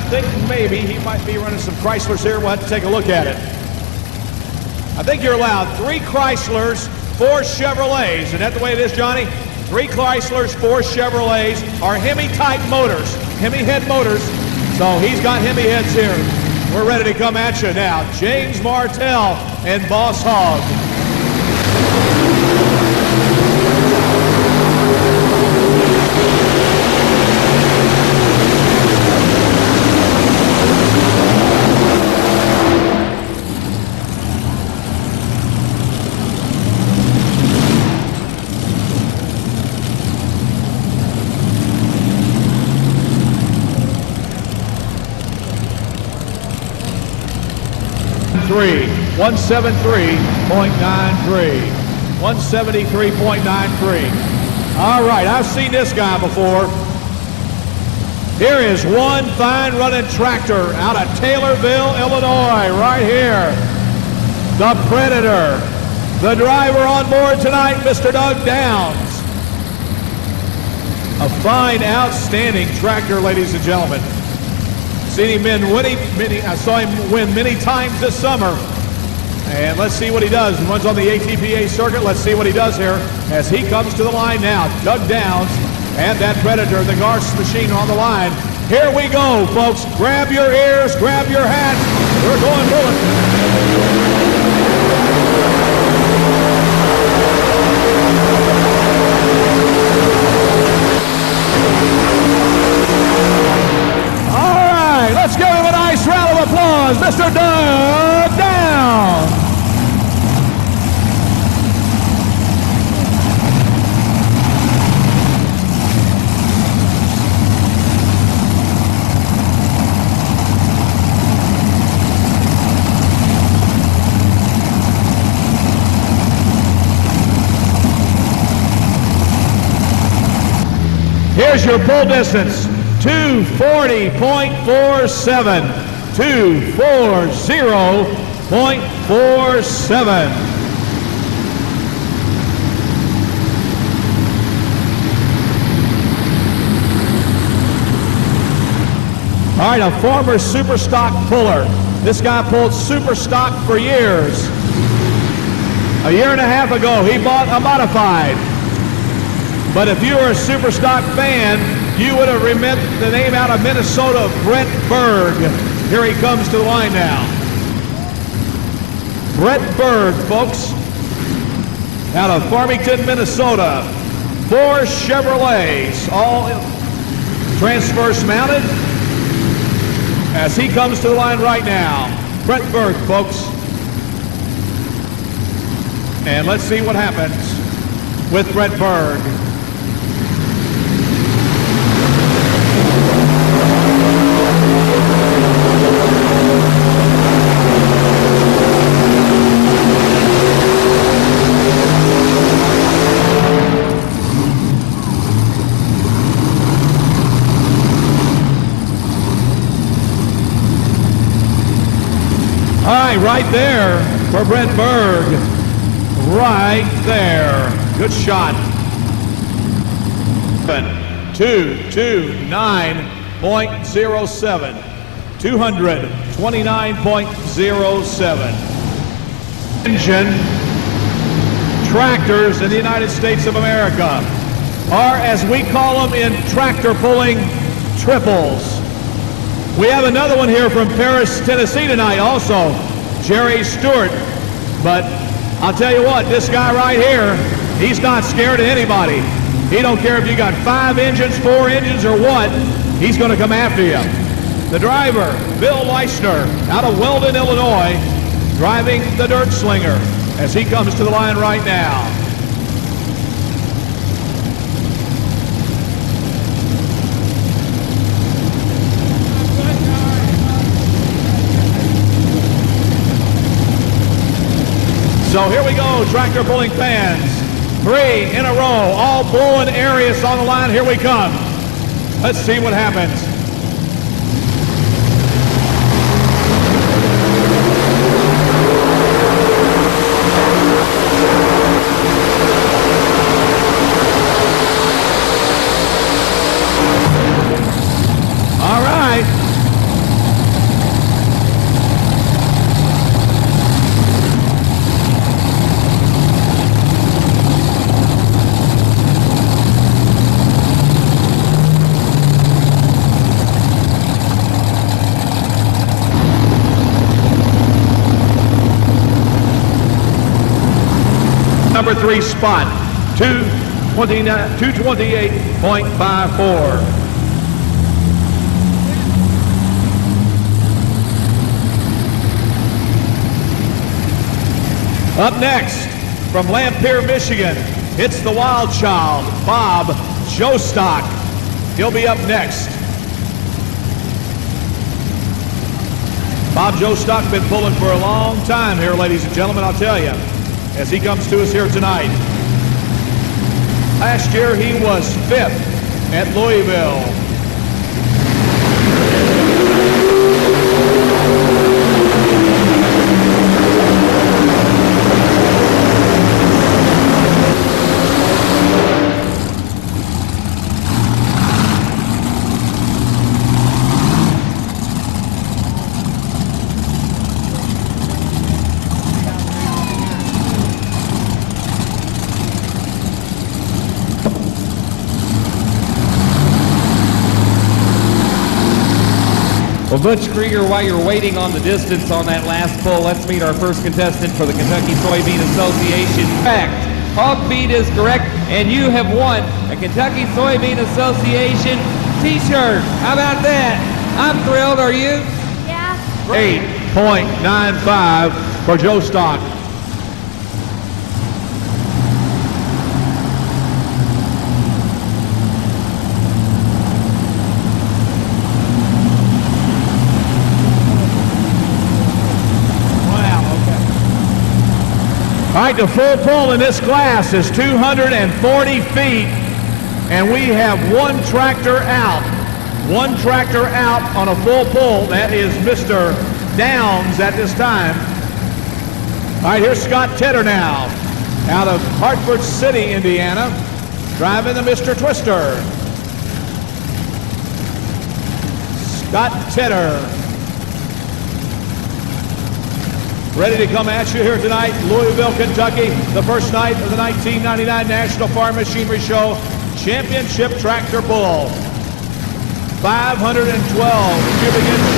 I think maybe he might be running some Chryslers here. We'll have to take a look at it. I think you're allowed 3 Chryslers, 4 Chevrolets. Isn't that the way it is, Johnny? 3 Chryslers, 4 Chevrolets are Hemi-type motors, Hemi head motors. So he's got Hemi heads here. We're ready to come at you now. James Martell and Boss Hogg. Three, 173.93. 173.93. All right, I've seen this guy before. Here is one fine running tractor out of Taylorville, Illinois, right here. The Predator. The driver on board tonight, Mr. Doug Downs. A fine, outstanding tractor, ladies and gentlemen. Seen him I saw him win many times this summer. And let's see what he does. He runs on the ATPA circuit. Let's see what he does here as he comes to the line now. Doug Downs and that Predator, the Garst machine on the line. Here we go, folks. Grab your ears, grab your hats. We're going bullet. Let's give him a nice round of applause, Mr. Doug Downs. Here's your pull distance. 240.47. 240.47. All right, a former super stock puller. This guy pulled super stock for years. A year and a half ago, he bought a modified. But if you were a super stock fan, you would have remembered the name out of Minnesota, Brett Berg. Here he comes to the line now. Brett Berg, folks, out of Farmington, Minnesota. 4 Chevrolets, all transverse mounted. As he comes to the line right now. Brett Berg, folks. And let's see what happens with Brett Berg. All right, right there for Brett Berg. Right there. Good shot. 229.07. 229.07. Engine tractors in the United States of America are, as we call them in tractor pulling, triples. We have another one here from Paris, Tennessee tonight also, Jerry Stewart. But I'll tell you what, this guy right here, he's not scared of anybody. He don't care if you got 5 engines, 4 engines, or what, he's going to come after you. The driver, Bill Weisner, out of Weldon, Illinois, driving the Dirt Slinger as he comes to the line right now. So here we go, tractor pulling fans. 3 in a row, all blowing Arius on the line. Here we come. Let's see what happens. All right. number 3 spot, 228.54. Up next, from Lampere, Michigan, it's the wild child, Bob Jostock. He'll be up next. Bob Jostock been pulling for a long time here, ladies and gentlemen, I'll tell you, as he comes to us here tonight. Last year, he was 5th at Louisville. Well, Butch Krieger, while you're waiting on the distance on that last pull, let's meet our first contestant for the Kentucky Soybean Association. Correct. Hog feed is correct, and you have won a Kentucky Soybean Association t-shirt. How about that? I'm thrilled. Are you? Yeah. 8.95 for Jostock. All right, the full pull in this class is 240 feet, and we have one tractor out. One tractor out on a full pull. That is Mr. Downs at this time. All right, here's Scott Tetter now, out of Hartford City, Indiana, driving the Mr. Twister. Scott Tetter, ready to come at you here tonight, Louisville, Kentucky, the first night of the 1999 National Farm Machinery Show Championship Tractor Pull. 512 cubic inch.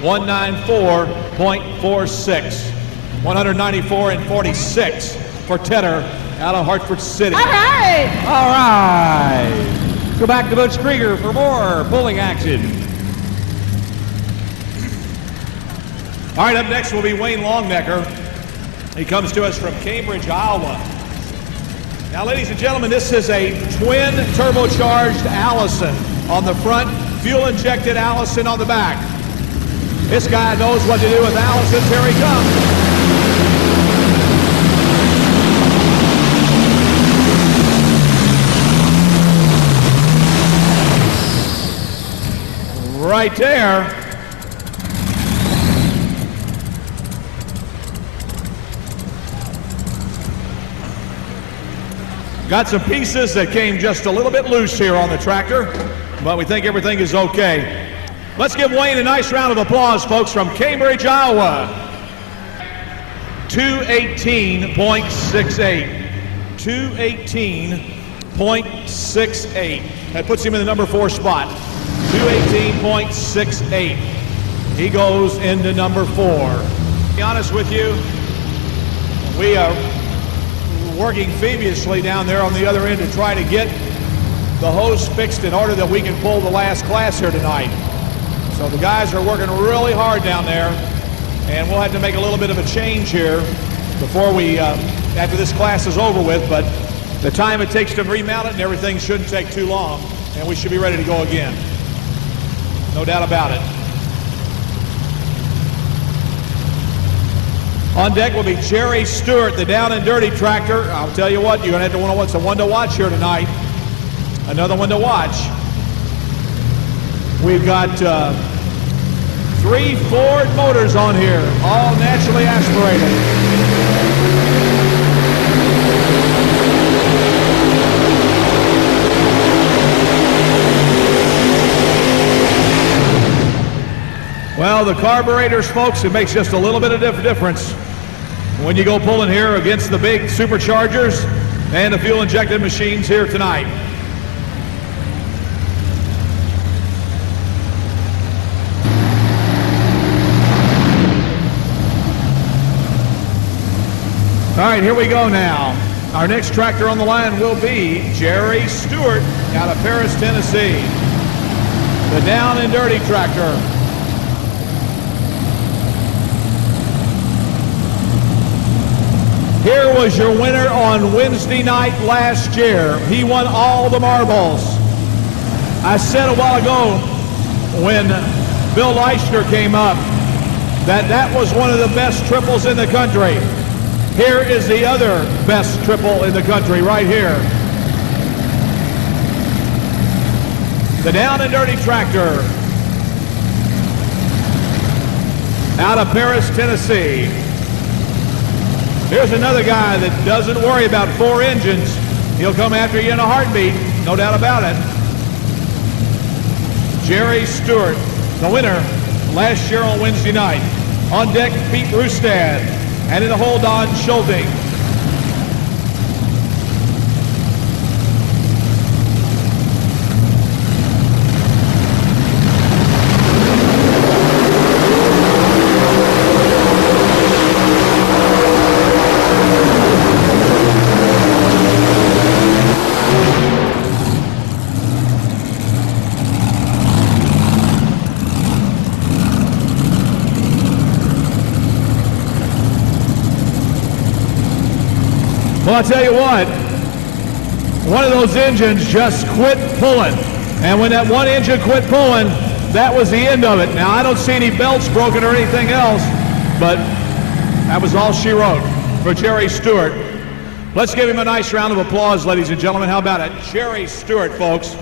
194.46. 194.46 for Tetter out of Hartford City. All right. All right. Let's go back to Butch Krieger for more pulling action. All right, up next will be Wayne Longnecker. He comes to us from Cambridge, Iowa. Now, ladies and gentlemen, this is a twin turbocharged Allison on the front, fuel-injected Allison on the back. This guy knows what to do with Allisons. Here he comes. Right there. Got some pieces that came just a little bit loose here on the tractor, but we think everything is okay. Let's give Wayne a nice round of applause, folks, from Cambridge, Iowa. 218.68. 218.68. That puts him in the number 4 spot. 218.68. He goes into number 4. To be honest with you, we are working feverishly down there on the other end to try to get the hose fixed in order that we can pull the last class here tonight. So the guys are working really hard down there, and we'll have to make a little bit of a change here before we, after this class is over with, but the time it takes to remount it and everything shouldn't take too long, and we should be ready to go again. No doubt about it. On deck will be Jerry Stewart, the down and dirty tractor. I'll tell you what, you're going to have to know what's a one to watch here tonight. Another one to watch. We've got 3 Ford motors on here, all naturally aspirated. Well, the carburetors, folks, it makes just a little bit of difference when you go pulling here against the big superchargers and the fuel-injected machines here tonight. All right, here we go now. Our next tractor on the line will be Jerry Stewart out of Paris, Tennessee. The down and dirty tractor. Here was your winner on Wednesday night last year. He won all the marbles. I said a while ago when Bill Weisner came up that was one of the best triples in the country. Here is the other best triple in the country right here. The down and dirty tractor out of Paris, Tennessee. Here's another guy that doesn't worry about 4 engines. He'll come after you in a heartbeat, no doubt about it. Jerry Stewart, the winner last year on Wednesday night. On deck, Pete Rustan, and in the hole, Don Schulte. Well, I'll tell you what, one of those engines just quit pulling. And when that one engine quit pulling, that was the end of it. Now, I don't see any belts broken or anything else, but that was all she wrote for Jerry Stewart. Let's give him a nice round of applause, ladies and gentlemen. How about it? Jerry Stewart, folks.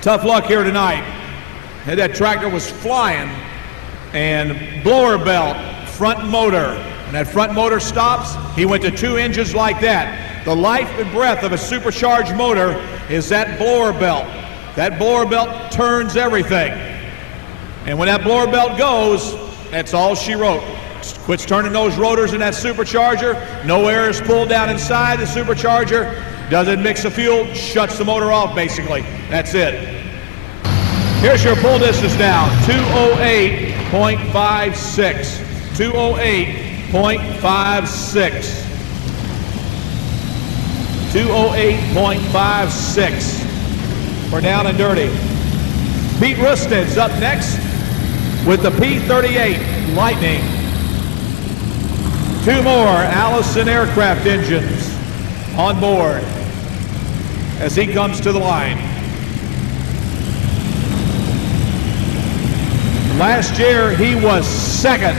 Tough luck here tonight. And that tractor was flying, and blower belt, front motor. When that front motor stops, he went to 2 engines like that. The life and breath of a supercharged motor is that blower belt. That blower belt turns everything. And when that blower belt goes, that's all she wrote. Quits turning those rotors in that supercharger. No air is pulled down inside the supercharger. Doesn't mix the fuel, shuts the motor off basically. That's it. Here's your pull distance now, 208.56. 208.56. 208.56 for down and dirty. Pete Rustan's up next with the P-38 Lightning. 2 more Allison aircraft engines on board as he comes to the line. Last year he was second.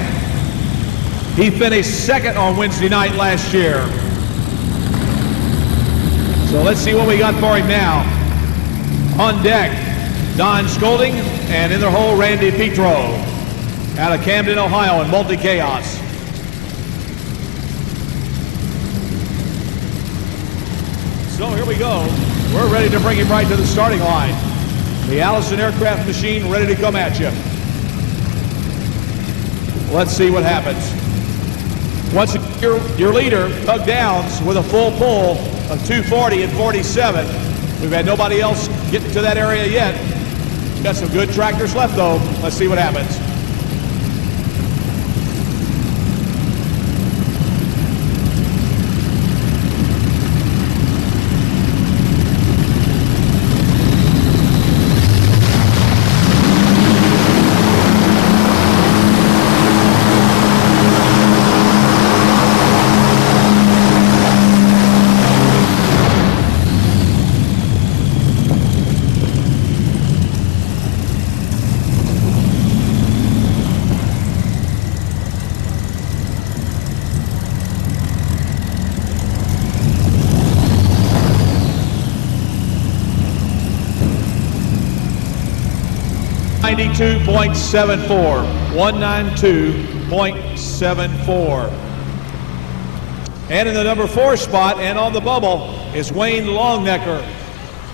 He finished second on Wednesday night last year. So let's see what we got for him now. On deck, Don Schulte, and in their hole, Randy Petro, out of Camden, Ohio, in multi-chaos. So here we go. We're ready to bring him right to the starting line. The Allison aircraft machine ready to come at you. Let's see what happens. Once your leader, Doug Downs, with a full pull of 240 and 47. We've had nobody else get to that area yet. We've got some good tractors left, though. Let's see what happens. .74, 192.74. And in the number 4 spot and on the bubble is Wayne Longnecker.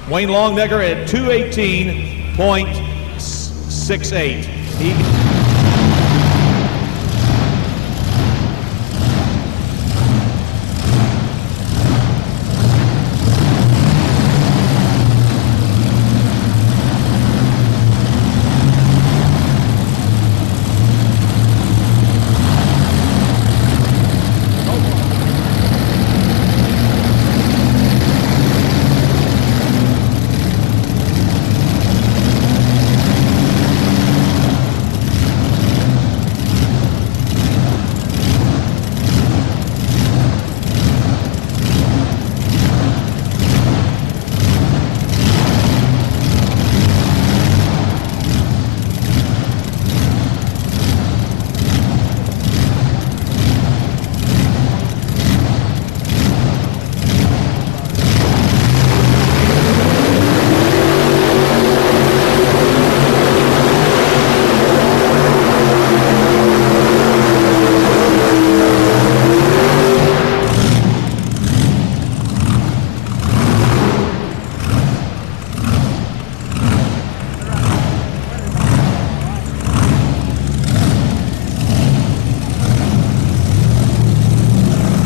Wayne Longnecker at 218.68.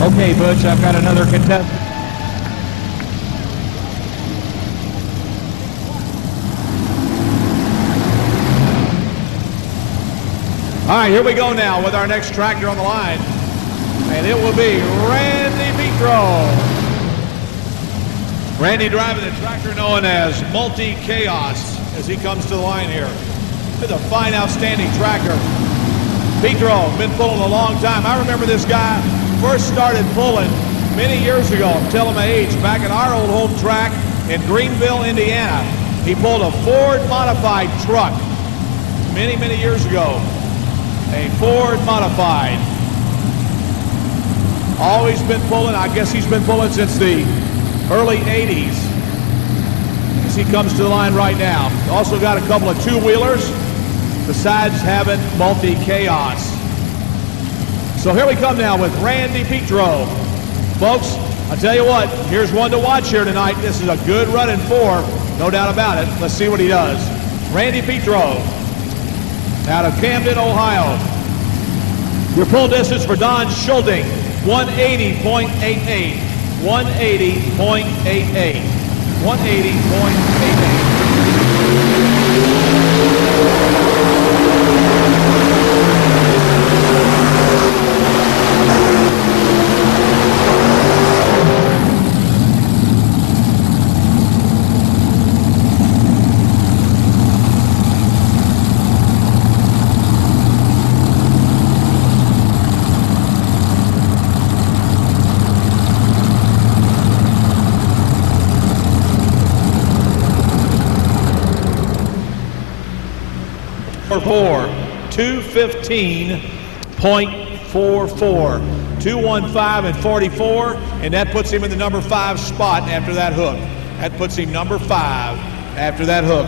Okay, Butch, I've got another contestant. All right, here we go now with our next tractor on the line. And it will be Randy Petro. Randy driving the tractor known as Multi-Chaos as he comes to the line here. It's a fine, outstanding tractor. Petro, been pulling a long time. I remember this guy first started pulling many years ago. I'm telling my age, back at our old home track in Greenville, Indiana. He pulled a Ford modified truck many, many years ago. A Ford modified. Always been pulling. I guess he's been pulling since the early 80s as he comes to the line right now. Also got a couple of two-wheelers besides having Multi-Chaos. So here we come now with Randy Petro. Folks, I'll tell you what, here's one to watch here tonight. This is a good running four, no doubt about it. Let's see what he does. Randy Petro out of Camden, Ohio. Your pull distance for Don Schulding, 180.88. 180.88. 180.88. For 215.44. 215 and 44, and that puts him in the number 5 spot after that hook. That puts him number 5 after that hook.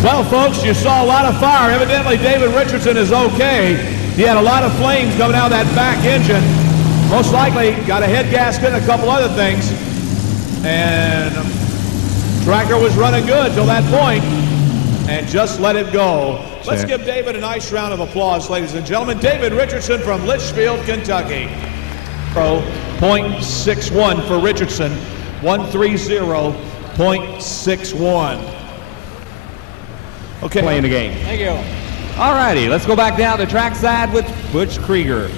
Well, folks, you saw a lot of fire. Evidently, David Richardson is okay. He had a lot of flames coming out of that back engine. Most likely got a head gasket and a couple other things. And tractor was running good till that point and just let it go. Let's give David a nice round of applause, ladies and gentlemen. David Richardson from Litchfield, Kentucky. Pro. 130.61 for Richardson. 130.61. Okay. Playing the game. Thank you. All righty, let's go back down to trackside with Butch Krieger.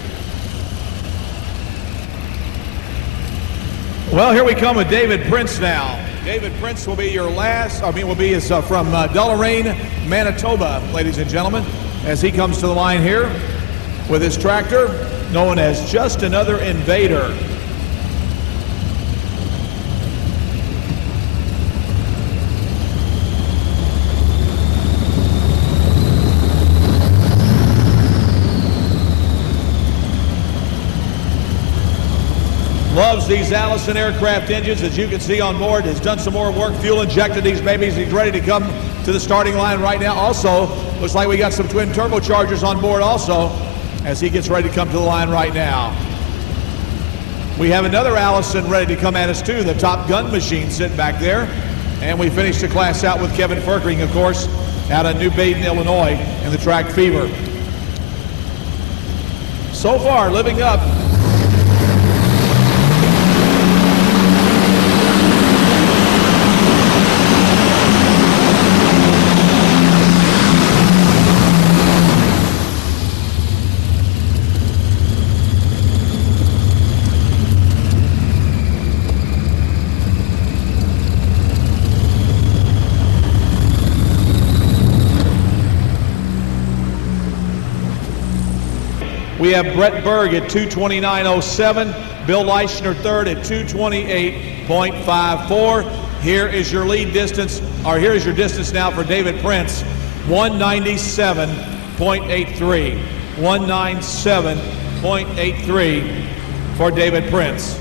Well, here we come with David Prince now. David Prince will be your from Deloraine, Manitoba, ladies and gentlemen, as he comes to the line here with his tractor, known as Just Another Invader. Loves these Allison aircraft engines, as you can see on board. Has done some more work, fuel injected these babies. He's ready to come to the starting line right now. Also, looks like we got some twin turbochargers on board also, as he gets ready to come to the line right now. We have another Allison ready to come at us too, the Top Gun machine sitting back there. And we finished the class out with Kevin Ferkering, of course, out of New Baden, Illinois, in the Track Fever. So far, living up. We have Brett Berg at 2:29.07, Bill Weisner third at 2:28.54. Here is your lead distance, or here is your distance now for David Prince, 197.83. 197.83 for David Prince.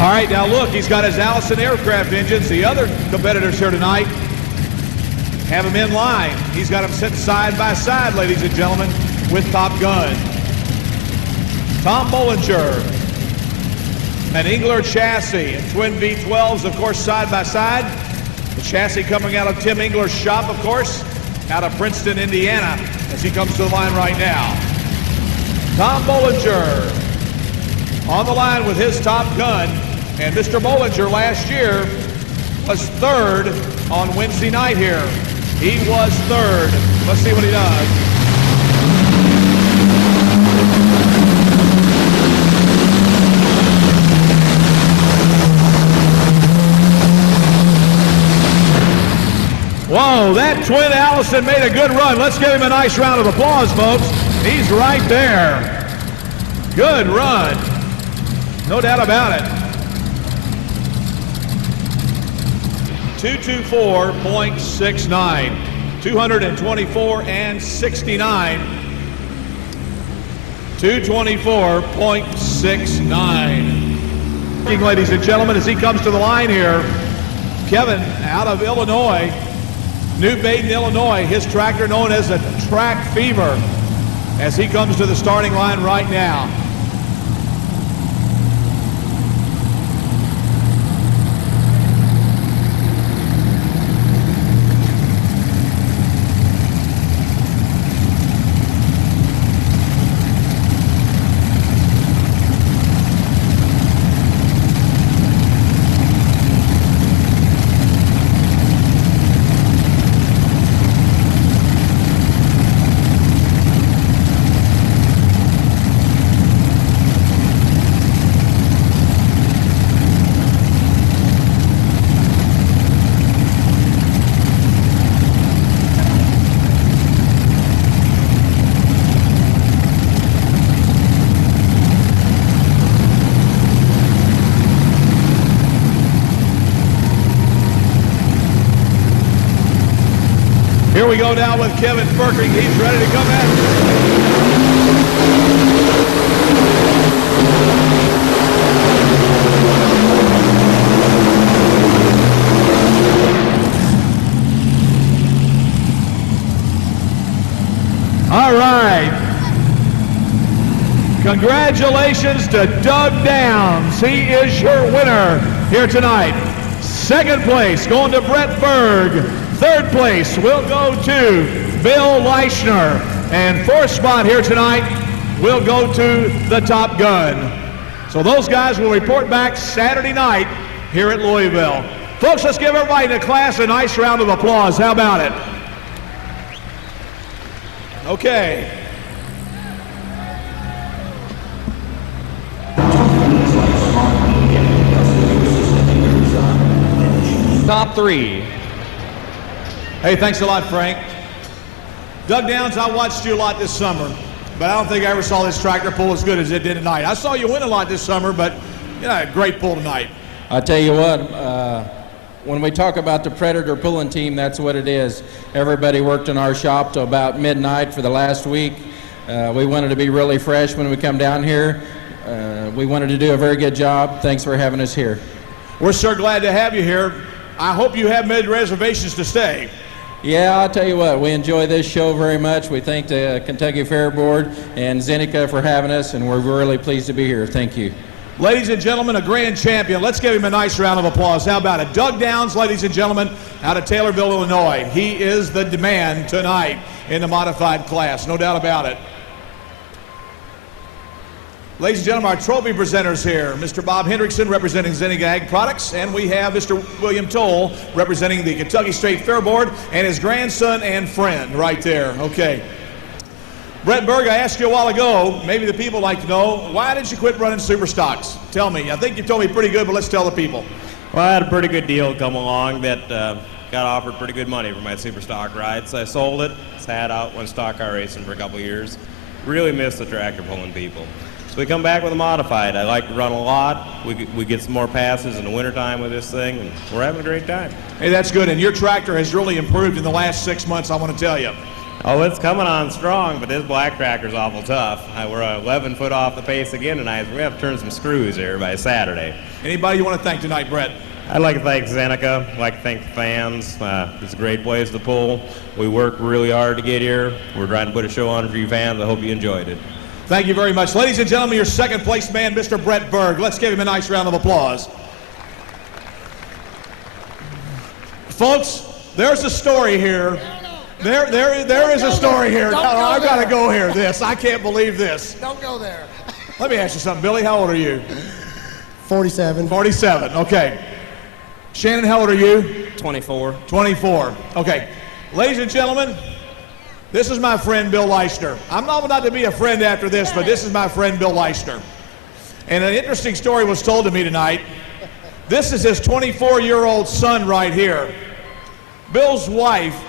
All right, now look, he's got his Allison aircraft engines. The other competitors here tonight have him in line. He's got them sitting side by side, ladies and gentlemen, with Top Gun. Tom Bollinger, an Engler chassis, and twin V12s, of course, side by side. The chassis coming out of Tim Engler's shop, of course, out of Princeton, Indiana, as he comes to the line right now. Tom Bollinger on the line with his Top Gun. And Mr. Bollinger last year was third on Wednesday night here. He was third. Let's see what he does. Whoa, that twin Allison made a good run. Let's give him a nice round of applause, folks. He's right there. Good run. No doubt about it. 224.69. 224 and 69. 224.69. Ladies and gentlemen, as he comes to the line here, Kevin out of Illinois, New Baden, Illinois, his tractor known as a Track Fever, as he comes to the starting line right now. Here we go now with Kevin Ferkering. He's ready to come in. All right. Congratulations to Doug Downs. He is your winner here tonight. Second place going to Brett Berg. Third place will go to Bill Weisner. And fourth spot here tonight will go to the Top Gun. So those guys will report back Saturday night here at Louisville. Folks, let's give everybody in the class a nice round of applause. How about it? Okay. Top 3. Hey, thanks a lot, Frank. Doug Downs, I watched you a lot this summer, but I don't think I ever saw this tractor pull as good as it did tonight. I saw you win a lot this summer, but you know, a great pull tonight. I tell you what, when we talk about the Predator pulling team, that's what it is. Everybody worked in our shop till about midnight for the last week. We wanted to be really fresh when we come down here. We wanted to do a very good job. Thanks for having us here. We're so glad to have you here. I hope you have made reservations to stay. Yeah, I'll tell you what, we enjoy this show very much. We thank the Kentucky Fair Board and Zenica for having us, and we're really pleased to be here. Thank you. Ladies and gentlemen, a grand champion. Let's give him a nice round of applause. How about it? Doug Downs, ladies and gentlemen, out of Taylorville, Illinois. He is the demand tonight in the modified class, no doubt about it. Ladies and gentlemen, our trophy presenters here. Mr. Bob Hendrickson representing Zenica Ag Products, and we have Mr. William Toll representing the Kentucky State Fair Board and his grandson and friend right there. Okay. Brett Berg, I asked you a while ago, maybe the people like to know, why did you quit running super stocks? Tell me. I think you told me pretty good, but let's tell the people. Well, I had a pretty good deal come along that got offered pretty good money for my super stock rides. I sold it, sat out, went stock car racing for a couple years. Really missed the tractor pulling people. So we come back with a modified. I like to run a lot. We get some more passes in the wintertime with this thing, and we're having a great time. Hey, that's good. And your tractor has really improved in the last 6 months, I want to tell you. Oh, it's coming on strong, but this black tractor's awful tough. We're 11 foot off the pace again tonight, so we have to turn some screws here by Saturday. Anybody you want to thank tonight, Brett? I'd like to thank Zenica. I'd like to thank the fans. It's a great place to pull. We worked really hard to get here. We're trying to put a show on for you fans. I hope you enjoyed it. Thank you very much. Ladies and gentlemen, your second place man, Mr. Brett Berg. Let's give him a nice round of applause. Folks, there's a story here. There is a story here. I've got to go here. I can't believe this. Don't go there. Let me ask you something, Billy. How old are you? 47. 47. Okay. Shannon, how old are you? 24. 24. Okay. Ladies and gentlemen, this is my friend Bill Weisner. I'm not to be a friend after this, but this is my friend Bill Weisner. And an interesting story was told to me tonight. This is his 24-year-old son right here. Bill's wife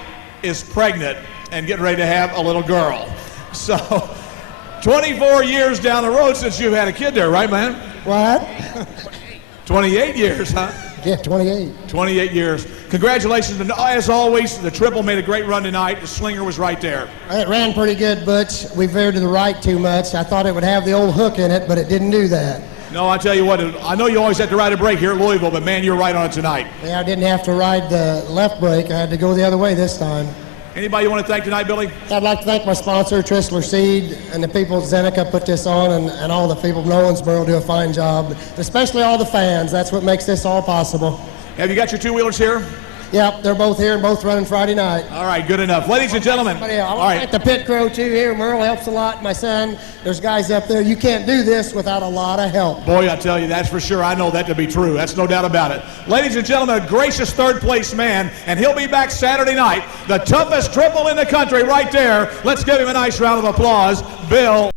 is pregnant and getting ready to have a little girl. So 24 years down the road since you've had a kid there, right, man? What? 28 years, huh? Yeah, 28. 28 years. Congratulations. And as always, the triple made a great run tonight. The slinger was right there. It ran pretty good, Butch. We veered to the right too much. I thought it would have the old hook in it, but it didn't do that. No, I tell you what, I know you always have to ride a brake here at Louisville, but man, you're right on it tonight. Yeah, I didn't have to ride the left brake. I had to go the other way this time. Anybody you want to thank tonight, Billy? I'd like to thank my sponsor, Tristler Seed, and the people at Zenica put this on, and all the people of Owensboro do a fine job, especially all the fans. That's what makes this all possible. Have you got your two-wheelers here? Yep, they're both here and both running Friday night. All right, good enough. Ladies and gentlemen. But yeah, I all want to right. thank the pit crew too here. Merle helps a lot, my son. There's guys up there. You can't do this without a lot of help. Boy, I tell you, that's for sure. I know that to be true. That's no doubt about it. Ladies and gentlemen, a gracious third-place man, and he'll be back Saturday night. The toughest triple in the country right there. Let's give him a nice round of applause. Bill.